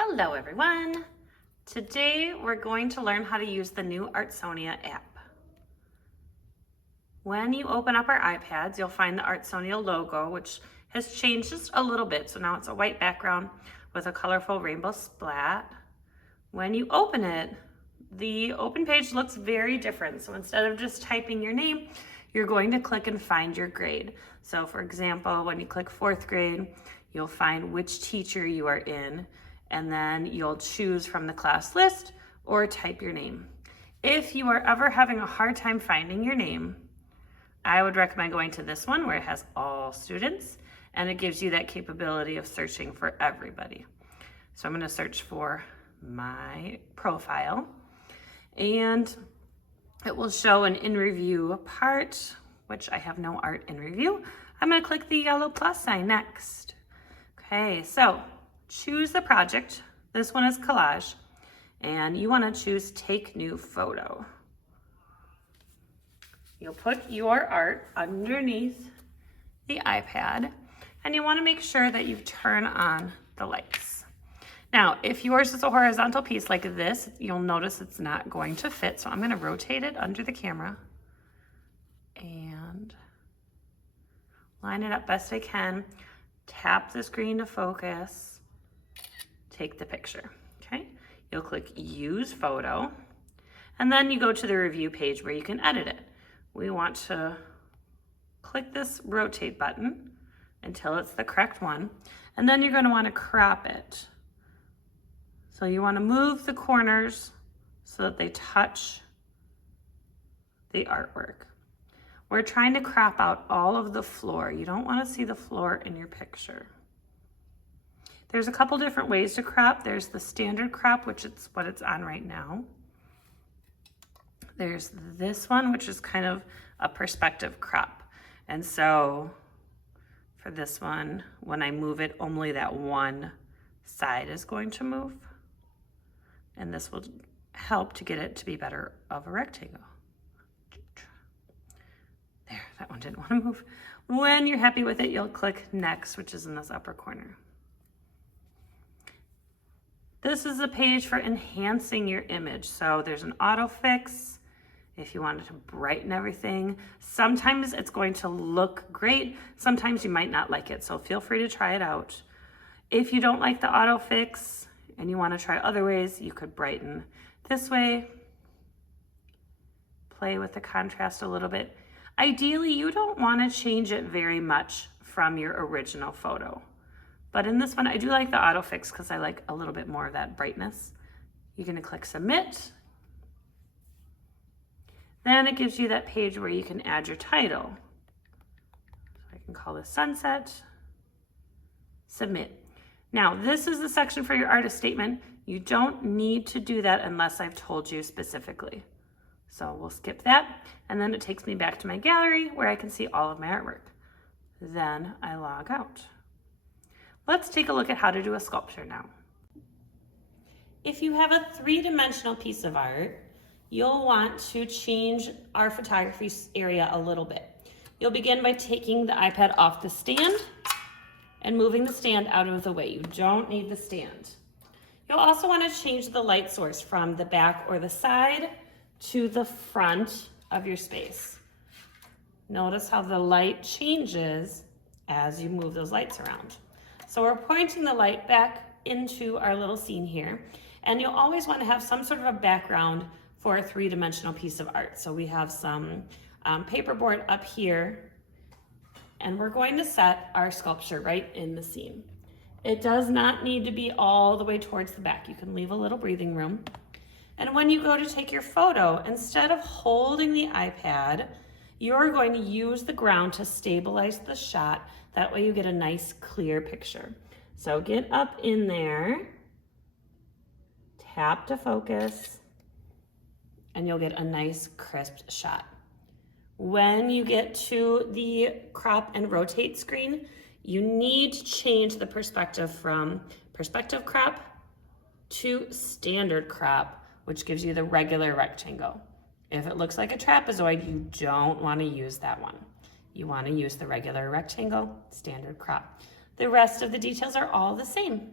Hello everyone! Today we're going to learn how to use the new Artsonia app. When you open up our iPads, you'll find the Artsonia logo, which has changed just a little bit. So now it's a white background with a colorful rainbow splat. When you open it, the open page looks very different. So instead of just typing your name, you're going to click and find your grade. So for example, when you click 4th grade, you'll find which teacher you are in, and then you'll choose from the class list or type your name. If you are ever having a hard time finding your name, I would recommend going to this one where it has all students, and it gives you that capability of searching for everybody. So I'm going to search for my profile, and it will show an in review part, which I have no art in review. I'm going to click the yellow plus sign next. Okay, so choose the project. This one is collage, and you want to choose take new photo. You'll put your art underneath the iPad, and you want to make sure that you turn on the lights. Now, if yours is a horizontal piece like this, you'll notice it's not going to fit, so I'm going to rotate it under the camera and line it up best I can. Tap the screen to focus. Take the picture, okay? You'll click use photo, and then you go to the review page where you can edit it. We want to click this rotate button until it's the correct one, and then you're going to want to crop it. So you want to move the corners so that they touch the artwork. We're trying to crop out all of the floor. You don't want to see the floor in your picture. There's a couple different ways to crop. There's the standard crop, which is what it's on right now. There's this one, which is kind of a perspective crop. And so for this one, when I move it, only that one side is going to move. And this will help to get it to be better of a rectangle. There, that one didn't want to move. When you're happy with it, you'll click next, which is in this upper corner. This is a page for enhancing your image. So there's an auto fix if you wanted to brighten everything. Sometimes it's going to look great. Sometimes you might not like it. So feel free to try it out. If you don't like the auto fix and you want to try other ways, you could brighten this way. Play with the contrast a little bit. Ideally, you don't want to change it very much from your original photo. But in this one, I do like the auto fix because I like a little bit more of that brightness. You're going to click submit. Then it gives you that page where you can add your title. So I can call this sunset. Submit. Now, this is the section for your artist statement. You don't need to do that unless I've told you specifically. So we'll skip that. And then it takes me back to my gallery where I can see all of my artwork. Then I log out. Let's take a look at how to do a sculpture now. If you have a 3-dimensional piece of art, you'll want to change our photography area a little bit. You'll begin by taking the iPad off the stand and moving the stand out of the way. You don't need the stand. You'll also want to change the light source from the back or the side to the front of your space. Notice how the light changes as you move those lights around. So we're pointing the light back into our little scene here, and you'll always want to have some sort of a background for a 3-dimensional piece of art. So we have some paperboard up here, and we're going to set our sculpture right in the scene. It does not need to be all the way towards the back. You can leave a little breathing room. And when you go to take your photo, instead of holding the iPad, you're going to use the ground to stabilize the shot. That way you get a nice clear picture. So get up in there, tap to focus, and you'll get a nice crisp shot. When you get to the crop and rotate screen, you need to change the perspective from perspective crop to standard crop, which gives you the regular rectangle. If it looks like a trapezoid, you don't want to use that one. You want to use the regular rectangle, standard crop. The rest of the details are all the same.